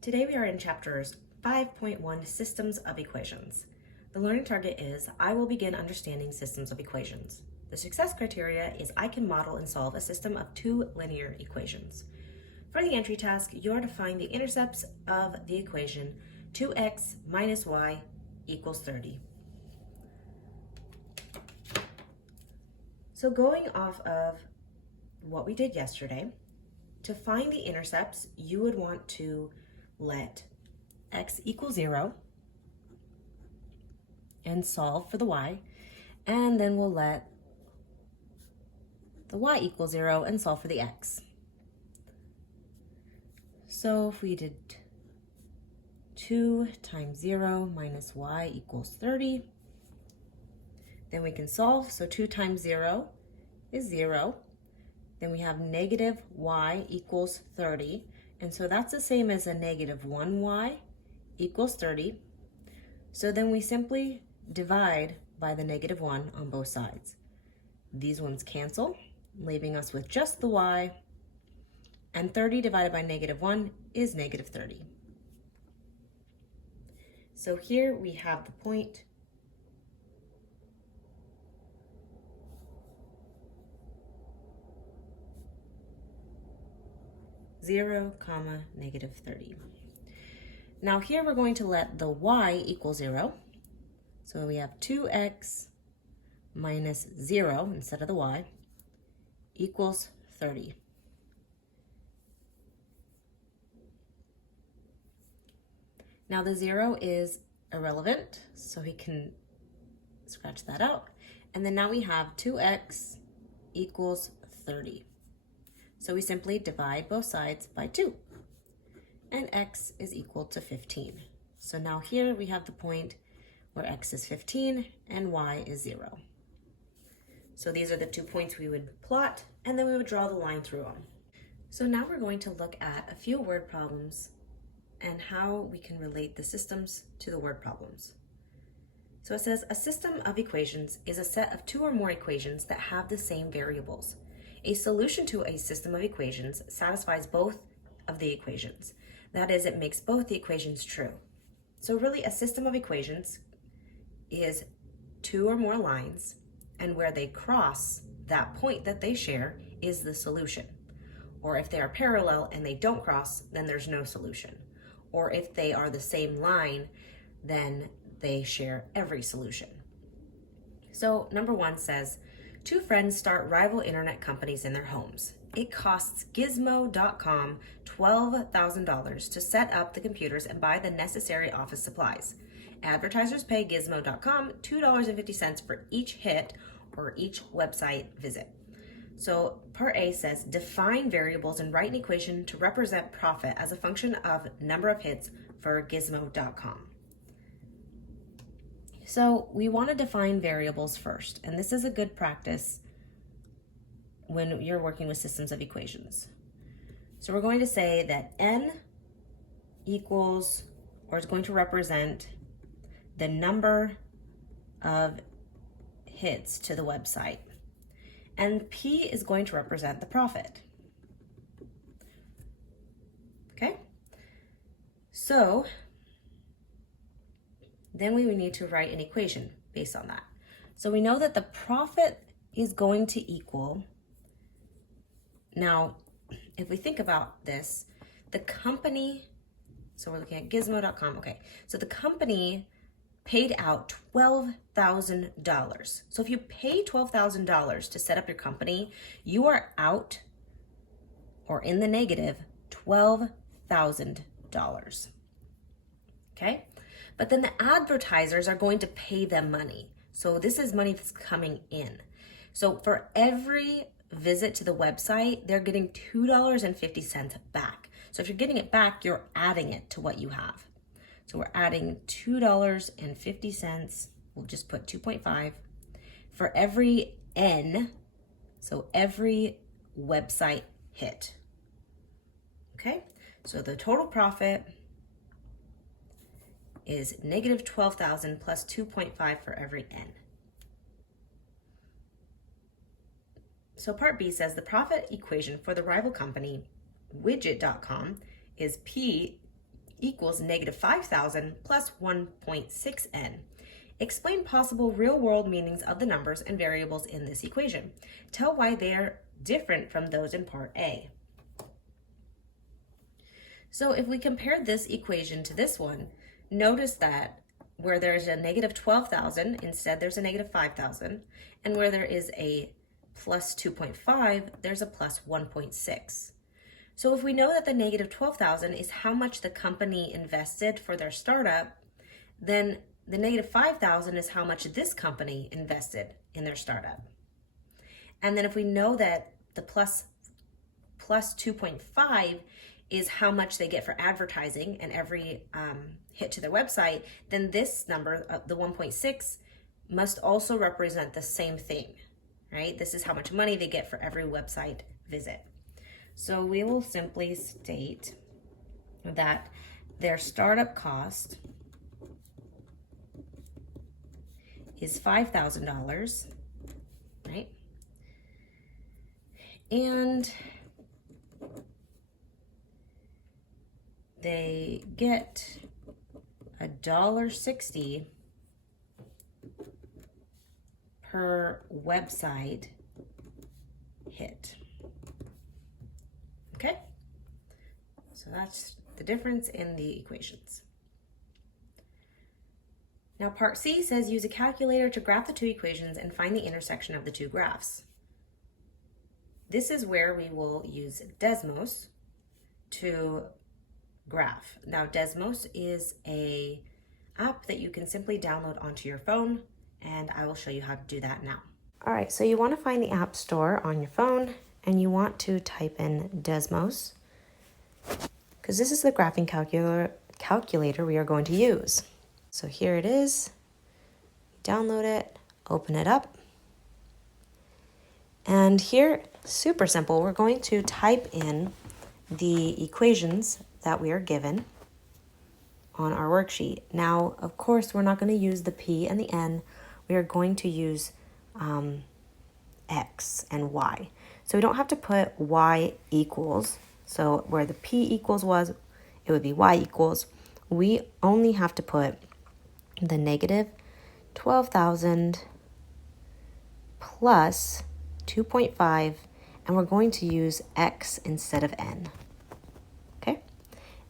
Today we are in chapters 5.1 Systems of Equations. The learning target is I will begin understanding systems of equations. The success criteria is I can model and solve a system of two linear equations. For the entry task, you're to find the intercepts of the equation 2x minus y equals 30. So going off of what we did yesterday, to find the intercepts, you would want to let x equal 0 and solve for the y, and then we'll let the y equal 0 and solve for the x. So if we did 2 times 0 minus y equals 30, then we can solve. So 2 times 0 is 0. Then we have negative y equals 30. And so that's the same as a negative 1y equals 30. So then we simply divide by the negative 1 on both sides. These ones cancel, leaving us with just the y. And 30 divided by negative 1 is negative 30. So here we have the point 0, negative 30. Now here we're going to let the y equal 0. So we have 2x minus 0 instead of the y equals 30. Now the 0 is irrelevant, so we can scratch that out. And then now we have 2x equals 30. So we simply divide both sides by 2, and x is equal to 15. So now here we have the point where x is 15 and y is 0. So these are the 2 points we would plot, and then we would draw the line through them. So now we're going to look at a few word problems and how we can relate the systems to the word problems. So it says a system of equations is a set of two or more equations that have the same variables. A solution to a system of equations satisfies both of the equations. That is, it makes both the equations true. So really a system of equations is two or more lines, and where they cross that point that they share is the solution. Or if they are parallel and they don't cross, then there's no solution. Or if they are the same line, then they share every solution. So number 1 says, two friends start rival internet companies in their homes. It costs Gizmo.com $12,000 to set up the computers and buy the necessary office supplies. Advertisers pay Gizmo.com $2.50 for each hit or each website visit. So part A says, define variables and write an equation to represent profit as a function of number of hits for Gizmo.com. So we want to define variables first, and this is a good practice when you're working with systems of equations. So we're going to say that n equals, or is going to represent the number of hits to the website, and p is going to represent the profit. Okay, so then we would need to write an equation based on that. So we know that the profit is going to equal, now if we think about this, the company, so we're looking at Gizmo.com, okay, so the company paid out $12,000. So if you pay $12,000 to set up your company, you are out or in the negative $12,000. Okay? But then the advertisers are going to pay them money. So this is money that's coming in. So for every visit to the website, they're getting $2.50 back. So if you're getting it back, you're adding it to what you have. So we're adding $2.50, we'll just put 2.5, for every N, so every website hit. Okay, so the total profit is negative 12,000 plus 2.5 for every N. So part B says the profit equation for the rival company, Widget.com, is P equals negative 5,000 plus 1.6n. Explain possible real-world meanings of the numbers and variables in this equation. Tell why they are different from those in part A. So if we compare this equation to this one, notice that where there's a negative 12,000, instead there's a negative 5,000, and where there is a plus 2.5, there's a plus 1.6. So if we know that the negative 12,000 is how much the company invested for their startup, then the negative 5,000 is how much this company invested in their startup. And then if we know that the plus 2.5 is how much they get for advertising and every hit to their website, then this number, the 1.6, must also represent the same thing, right? This is how much money they get for every website visit. So we will simply state that their startup cost is $5,000, right? And they get $1.60 per website hit. Okay? So that's the difference in the equations. Now part C says use a calculator to graph the two equations and find the intersection of the two graphs. This is where we will use Desmos to graph. Now Desmos is a app that you can simply download onto your phone, and I will show you how to do that now. All right, so you want to find the App Store on your phone and you want to type in Desmos because this is the graphing calculator we are going to use. So here it is. Download it, open it up. And here, super simple, we're going to type in the equations that we are given on our worksheet. Now, of course, we're not going to use the P and the N. We are going to use X and Y. So we don't have to put Y equals. So where the P equals was, it would be Y equals. We only have to put the negative 12,000 plus 2.5, and we're going to use X instead of N. Okay?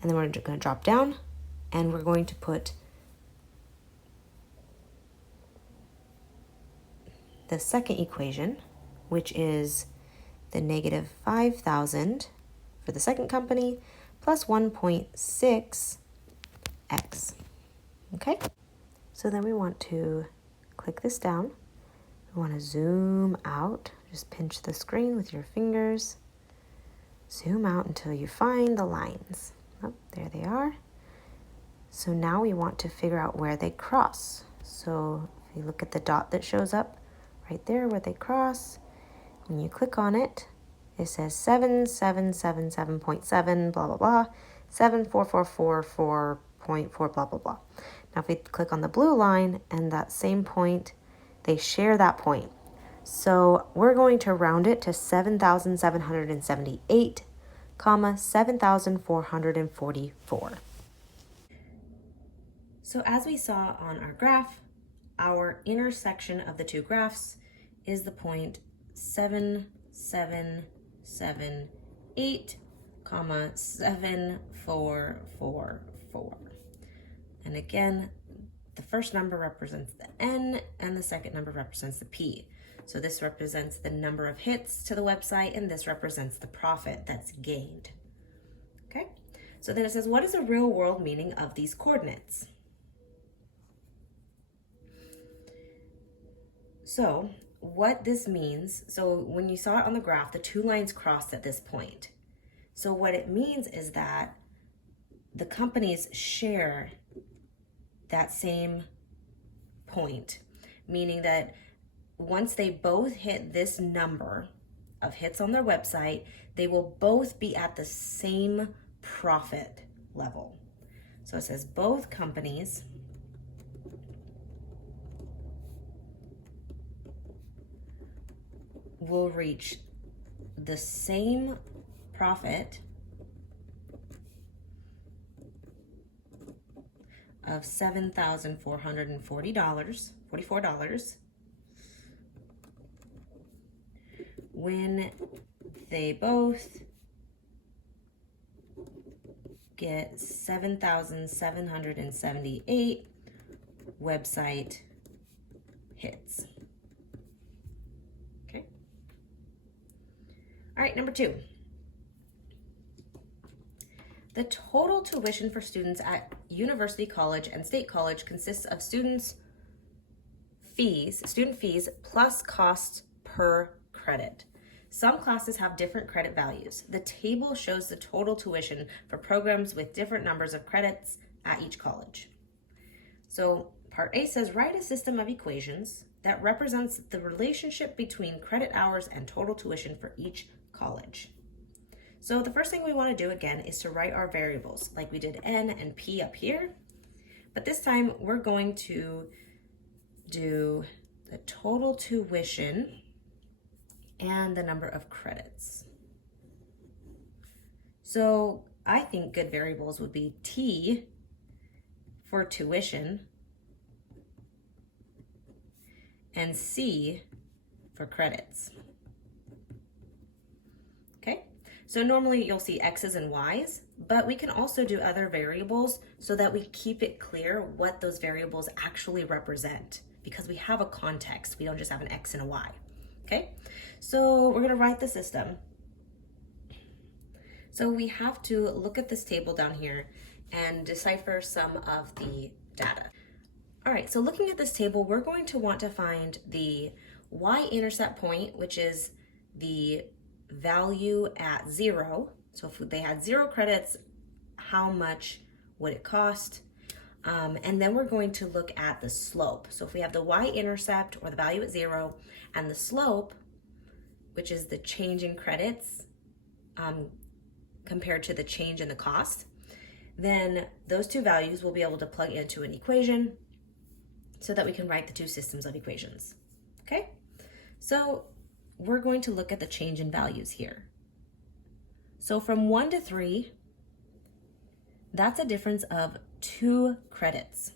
And then we're going to drop down, and we're going to put the second equation, which is the negative 5,000 for the second company plus 1.6 X. Okay? So then we want to click this down. We want to zoom out. Just pinch the screen with your fingers. Zoom out until you find the lines. Oh, there they are. So now we want to figure out where they cross. So if you look at the dot that shows up right there where they cross, when you click on it, it says 7777.7 blah blah blah, 74444.4 blah blah blah. Now if we click on the blue line and that same point, they share that point. So we're going to round it to 7,778, 7,444. So as we saw on our graph, our intersection of the two graphs is the point 7778, 7444. And again, the first number represents the N and the second number represents the P. So this represents the number of hits to the website and this represents the profit that's gained. Okay, so then it says, what is the real world meaning of these coordinates? So what this means, so when you saw it on the graph, the two lines crossed at this point. So what it means is that the companies share that same point, meaning that once they both hit this number of hits on their website, they will both be at the same profit level. So it says both companies will reach the same profit of $7,444 when they both get 7,778 website hits. Okay. All right, number 2. The total tuition for students at university, college, and state college consists of student fees plus costs per credit. Some classes have different credit values. The table shows the total tuition for programs with different numbers of credits at each college. So part A says, write a system of equations that represents the relationship between credit hours and total tuition for each college. So the first thing we want to do again is to write our variables like we did N and P up here. But this time we're going to do the total tuition and the number of credits. So I think good variables would be T for tuition and C for credits. Okay, so normally you'll see X's and Y's, but we can also do other variables so that we keep it clear what those variables actually represent, because we have a context. We don't just have an X and a Y. Okay, so we're gonna write the system. So we have to look at this table down here and decipher some of the data. All right, so looking at this table, we're going to want to find the y-intercept point, which is the value at 0. So if they had 0 credits, how much would it cost? And then we're going to look at the slope. So if we have the y-intercept, or the value at 0, and the slope, which is the change in credits compared to the change in the cost, then those two values will be able to plug into an equation so that we can write the two systems of equations. Okay, so we're going to look at the change in values here. So from 1 to 3, that's a difference of 2 credits.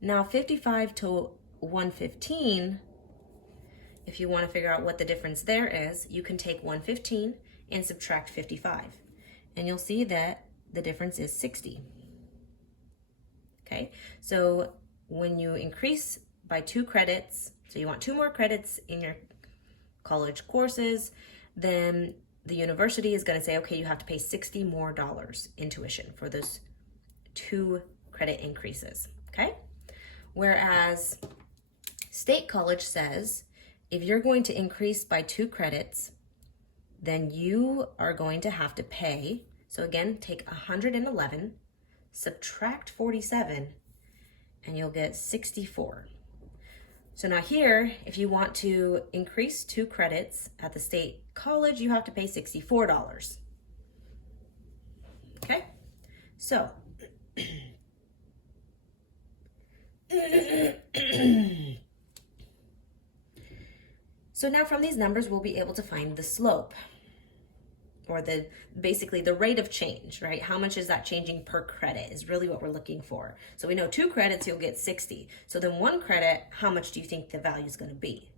Now 55 to 115, if you want to figure out what the difference there is, you can take 115 and subtract 55, and you'll see that the difference is 60. Okay, so when you increase by 2 credits, so you want 2 more credits in your college courses, then the university is going to say, okay, you have to pay $60 more in tuition for those 2 credit increases. Okay, whereas state college says if you're going to increase by 2 credits, then you are going to have to pay, so again, take 111, subtract 47, and you'll get 64. So now here, if you want to increase 2 credits at the state college, you have to pay $64. Okay, so so now from these numbers, we'll be able to find the slope, or basically the rate of change, right? How much is that changing per credit is really what we're looking for. So we know 2 credits, you'll get 60. So then 1 credit, how much do you think the value is going to be?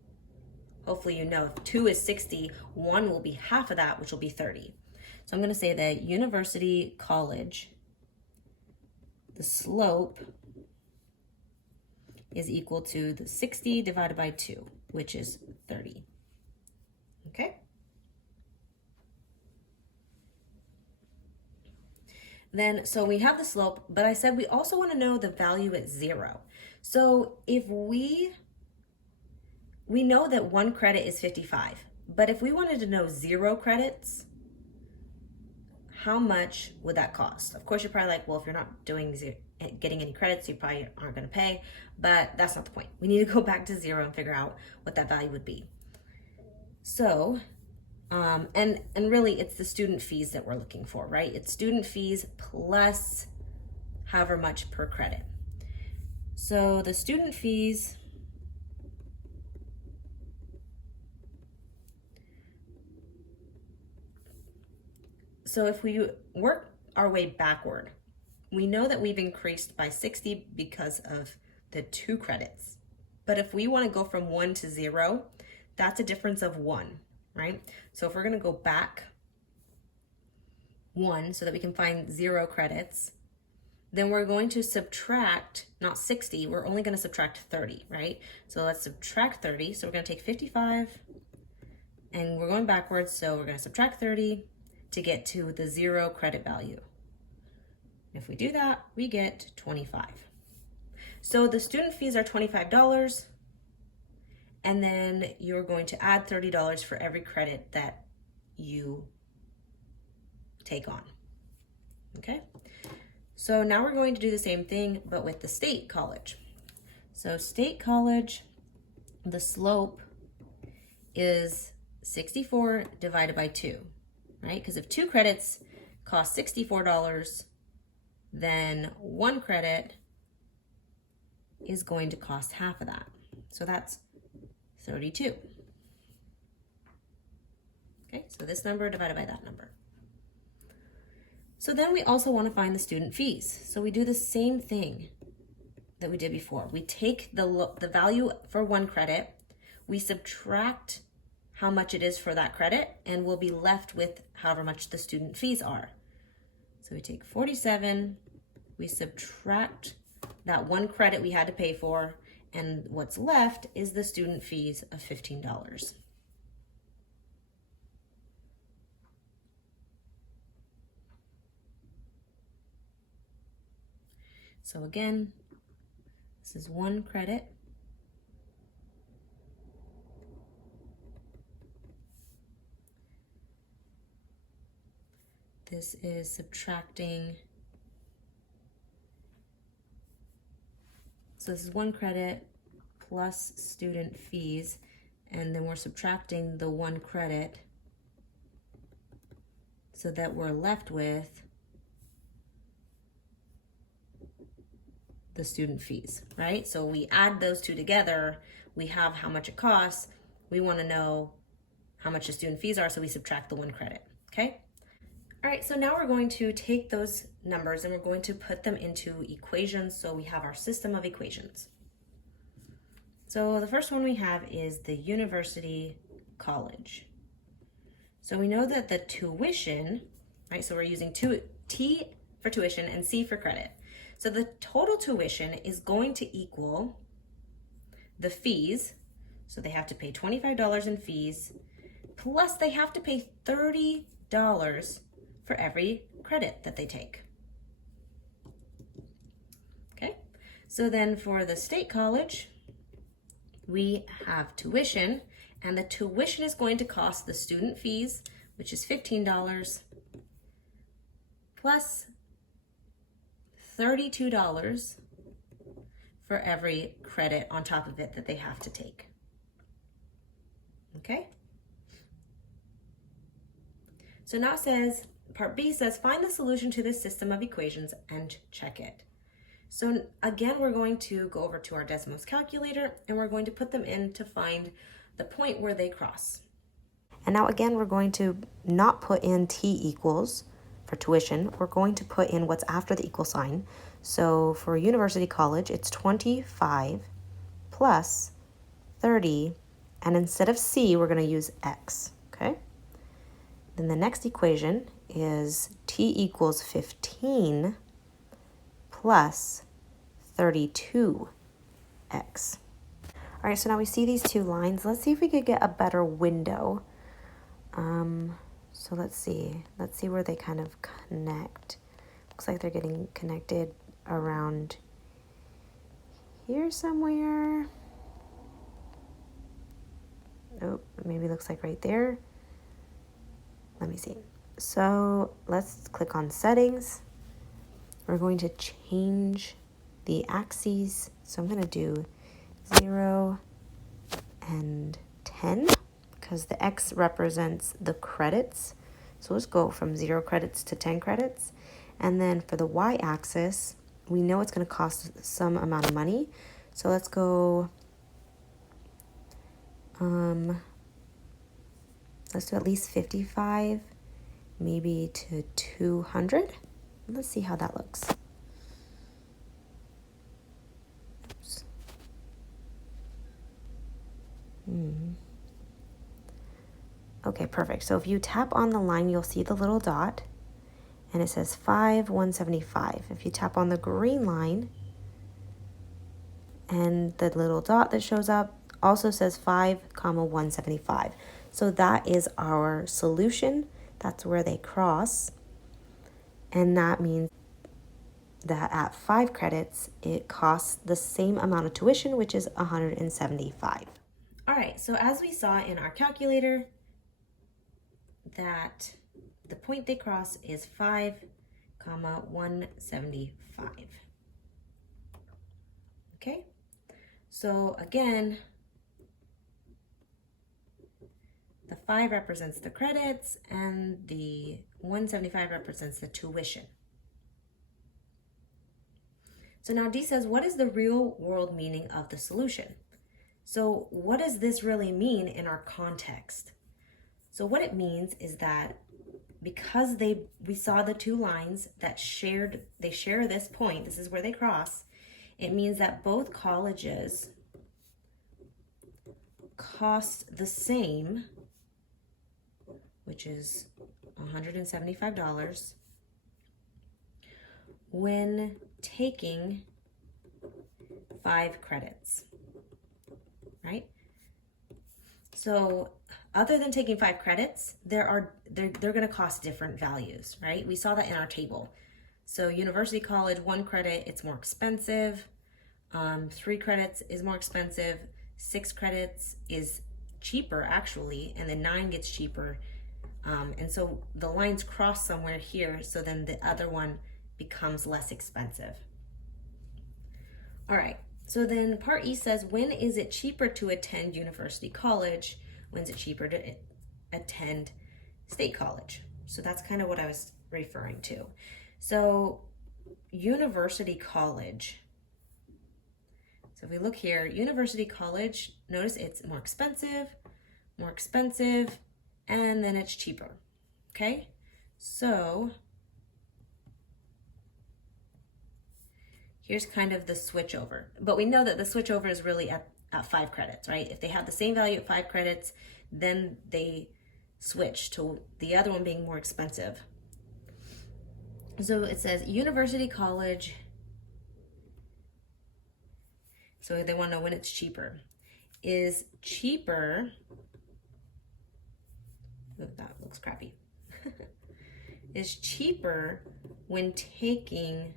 Hopefully you know if 2 is 60, 1 will be half of that, which will be 30. So I'm going to say that university college, the slope is equal to the 60 divided by 2, which is 30. Okay? Then, so we have the slope, but I said we also want to know the value at 0. So if we know that 1 credit is 55, but if we wanted to know 0 credits, how much would that cost? Of course, you're probably like, well, if you're not getting any credits, you probably aren't going to pay, but that's not the point. We need to go back to 0 and figure out what that value would be. So, and really it's the student fees that we're looking for, right? It's student fees plus however much per credit. So the student fees so if we work our way backward, we know that we've increased by 60 because of the 2 credits. But if we want to go from 1 to 0, that's a difference of 1, right? So if we're going to go back 1 so that we can find 0 credits, then we're going to subtract, not 60, we're only going to subtract 30, right? So let's subtract 30. So we're going to take 55, and we're going backwards, so we're going to subtract 30 to get to the 0 credit value. If we do that, we get 25. So the student fees are $25, and then you're going to add $30 for every credit that you take on, okay? So now we're going to do the same thing, but with the state college. So state college, the slope is 64 divided by 2, right? Because if 2 credits cost $64, then 1 credit is going to cost half of that. So that's 32. Okay, so this number divided by that number. So then we also want to find the student fees. So we do the same thing that we did before. We take the value for 1 credit, we subtract how much it is for that credit, and we'll be left with however much the student fees are. So we take 47, we subtract that 1 credit we had to pay for, and what's left is the student fees of $15. So again, this is 1 credit. This is subtracting. So this is 1 credit plus student fees, and then we're subtracting the 1 credit so that we're left with the student fees, right? So we add those 2 together, we have how much it costs, we want to know how much the student fees are, so we subtract the 1 credit, okay? All right, so now we're going to take those numbers and we're going to put them into equations, so we have our system of equations. So the first one we have is the university college. So we know that the tuition, right, so we're using T for tuition and C for credit. So the total tuition is going to equal the fees. So they have to pay $25 in fees, plus they have to pay $30 for every credit that they take. Okay, so then for the state college, we have tuition, and the tuition is going to cost the student fees, which is $15, plus $32 for every credit on top of it that they have to take. Okay? So now it says, part B says, find the solution to this system of equations and check it. So again, we're going to go over to our Desmos calculator and we're going to put them in to find the point where they cross. And now again, we're going to not put in T equals for tuition. We're going to put in what's after the equal sign. So for university college, it's 25 plus 30, and instead of C, we're going to use X, okay? Then the next equation is T equals 15 plus 32X. All right, so now we see these 2 lines. Let's see if we could get a better window. So let's see where they kind of connect. Looks like they're getting connected around here somewhere. Oh, maybe it looks like right there. Let me see. So let's click on settings. We're going to change the axes. So I'm going to do 0 and 10 because the X represents the credits. So let's go from 0 credits to 10 credits. And then for the Y axis, we know it's going to cost some amount of money. So let's go, let's do at least 55, maybe to 200. Let's see how that looks. Okay, perfect. So if you tap on the line, you'll see the little dot, and it says 5,175. If you tap on the green line, and the little dot that shows up also says 5,175. So that is our solution. That's where they cross. And that means that at 5 credits, it costs the same amount of tuition, which is 175. All right, so as we saw in our calculator, that the point they cross is 5,175. Okay, so again, the 5 represents the credits and the 175 represents the tuition. So now D says, what is the real world meaning of the solution? So what does this really mean in our context? So what it means is that because we saw the two lines that share this point, this is where they cross, it means that both colleges cost the same, which is $175, when taking 5 credits, right? So other than taking 5 credits, they're going to cost different values, right? We saw that in our table. So university college, 1 credit, it's more expensive. 3 credits is more expensive. 6 credits is cheaper actually, and then 9 gets cheaper. And so the lines cross somewhere here, so then the other one becomes less expensive. All right, so then part E says, when is it cheaper to attend university college? When is it cheaper to attend state college? So that's kind of what I was referring to. So university college. So if we look here, university college, notice it's more expensive, and then it's cheaper, okay? So here's kind of the switch over. But we know that the switch over is really at 5 credits, right? If they have the same value at 5 credits, then they switch to the other one being more expensive. So it says university college. So they want to know when it's cheaper. Is cheaper, oh, that looks crappy. Is cheaper when taking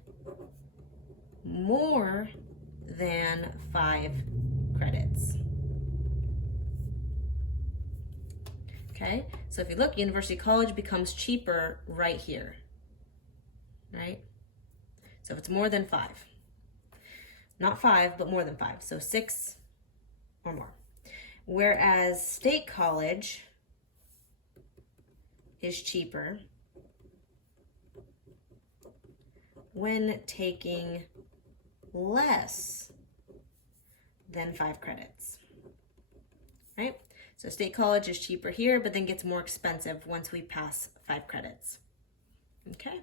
more than 5 credits. Okay, so if you look, university college becomes cheaper right here, right? So if it's more than 5, not 5, but more than 5, so 6 or more. Whereas state college is cheaper when taking less than 5 credits, right? So state college is cheaper here, but then gets more expensive once we pass 5 credits, okay?